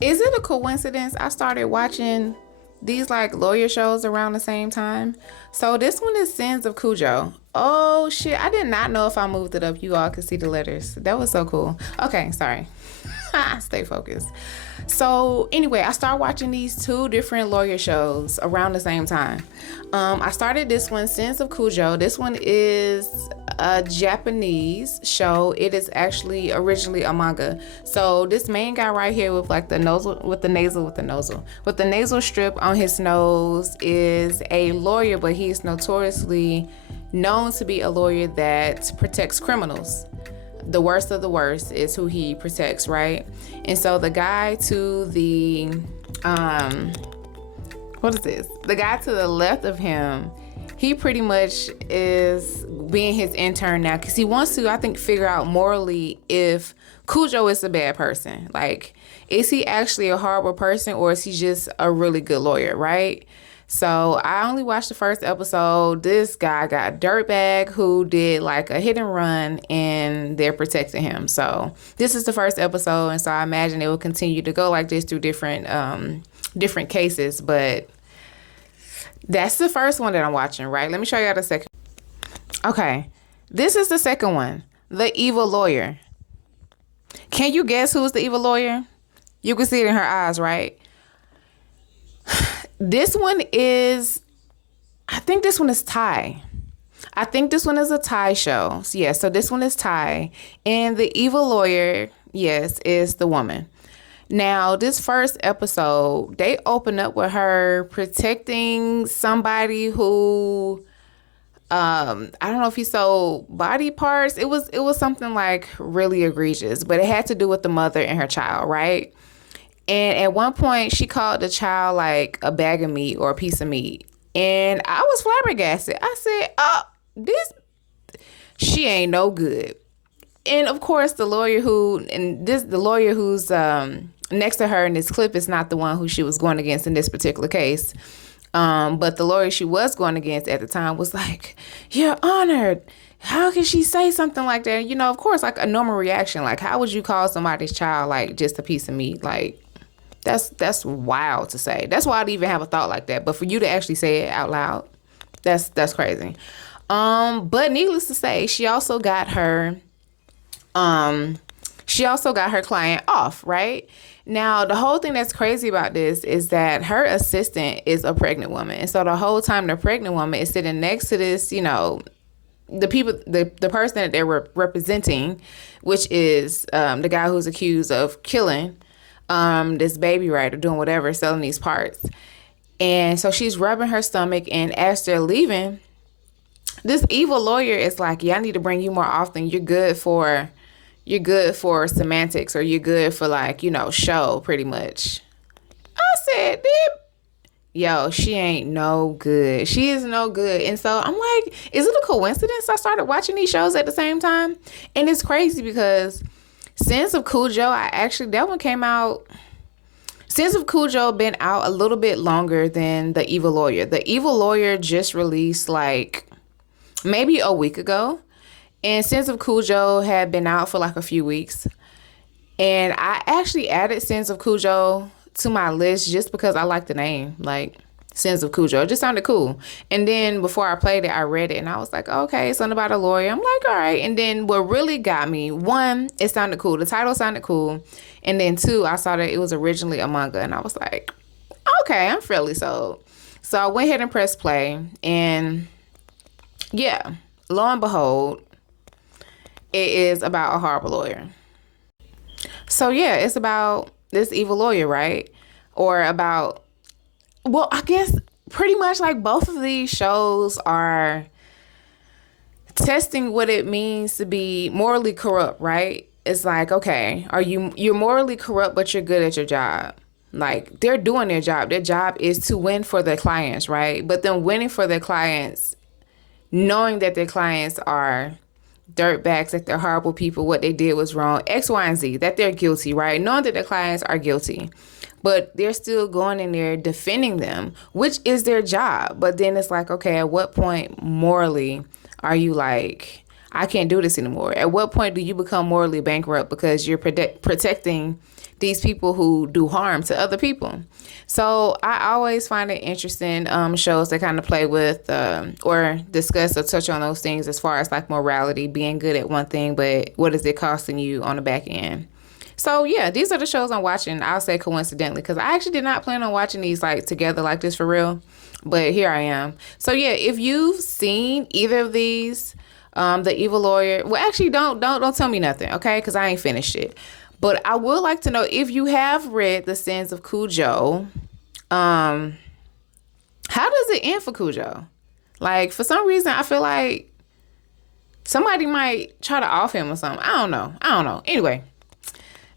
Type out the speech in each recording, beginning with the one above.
Is it a coincidence I started watching these like lawyer shows around the same time? So this one is Sins of Cujo. Oh shit, I did not know if I moved it up you all could see the letters. That was so cool. Okay, sorry. Stay focused. So anyway, I started watching these two different lawyer shows around the same time. I started this one, Sins of Cujo. This one is a Japanese show. It is actually originally a manga. So this main guy right here with like the nasal strip on his nose is a lawyer, but he's notoriously known to be a lawyer that protects criminals. The worst of the worst is who he protects, right? And so the guy to the what is this? The guy to the left of him, he pretty much is being his intern now because he wants to, I think, figure out morally if Cujo is a bad person. Like, is he actually a horrible person or is he just a really good lawyer, right? So I only watched the first episode. This guy got a dirtbag who did like a hit and run and they're protecting him. So this is the first episode, and so I imagine it will continue to go like this through different cases. But that's the first one that I'm watching, right? Let me show you the second. Okay, this is the second one, The Evil Lawyer. Can you guess who's the evil lawyer? You can see it in her eyes, right? This one is, I think this one is Thai. I think this one is a Thai show. So, yeah, so this one is Thai. And the evil lawyer, yes, is the woman. Now, this first episode, they open up with her protecting somebody who, I don't know if he sold body parts. It was something like really egregious, but it had to do with the mother and her child, right? And at one point, she called the child like a bag of meat or a piece of meat. And I was flabbergasted. I said, oh, she ain't no good. And of course, the lawyer who's next to her in this clip is not the one who she was going against in this particular case. But the lawyer she was going against at the time was like, Your Honor, how can she say something like that? You know, of course, like a normal reaction. Like, how would you call somebody's child like just a piece of meat? Like, that's wild to say. That's why I'd even have a thought like that. But for you to actually say it out loud, that's crazy. But needless to say, she also got her client off, right? Now, the whole thing that's crazy about this is that her assistant is a pregnant woman. And so the whole time the pregnant woman is sitting next to this, you know, the person that they were representing, which is the guy who's accused of killing this baby, right, or doing whatever, selling these parts. And so she's rubbing her stomach, and as they're leaving, this evil lawyer is like, yeah, I need to bring you more often. You're good for semantics, or you're good for, like, you know, show, pretty much. I said, yo, she ain't no good. She is no good. And so I'm like, is it a coincidence I started watching these shows at the same time? And it's crazy because Sins of Cujo, that one came out. Sins of Cujo been out a little bit longer than The Evil Lawyer. The Evil Lawyer just released like maybe a week ago. And Sins of Cujo had been out for like a few weeks. And I actually added Sins of Cujo to my list just because I like the name. Like, Sins of Cujo. It just sounded cool. And then before I played it, I read it and I was like, okay, something about a lawyer. I'm like, all right. And then what really got me, one, it sounded cool. The title sounded cool. And then two, I saw that it was originally a manga and I was like, okay, I'm fairly sold. So I went ahead and pressed play. And yeah, lo and behold, it is about a horrible lawyer. So yeah, it's about this evil lawyer, right? Or about, well, I guess pretty much like both of these shows are testing what it means to be morally corrupt, right? It's like, okay, you're morally corrupt, but you're good at your job. Like, they're doing their job. Their job is to win for their clients, right? But then winning for their clients, knowing that their clients are dirtbags, that they're horrible people, what they did was wrong, X, Y, and Z, that they're guilty, right? Knowing that their clients are guilty. But they're still going in there defending them, which is their job. But then it's like, okay, at what point morally are you like, I can't do this anymore. At what point do you become morally bankrupt because you're protecting these people who do harm to other people? So I always find it interesting, shows that kind of play with or discuss or touch on those things as far as like morality, being good at one thing, but what is it costing you on the back end? So yeah, these are the shows I'm watching. I'll say coincidentally, because I actually did not plan on watching these like together like this for real, but here I am. So yeah, if you've seen either of these, The Evil Lawyer, well, actually don't tell me nothing, okay? Because I ain't finished it. But I would like to know if you have read The Sins of Cujo. How does it end for Cujo? Like for some reason, I feel like somebody might try to off him or something. I don't know. Anyway.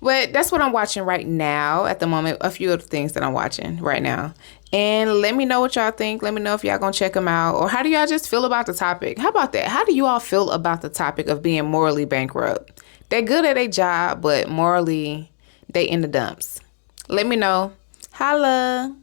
But that's what I'm watching right now at the moment. A few of the things that I'm watching right now. And let me know what y'all think. Let me know if y'all gonna check them out. Or how do y'all just feel about the topic? How about that? How do you all feel about the topic of being morally bankrupt? They're good at their job, but morally, they in the dumps. Let me know. Holla.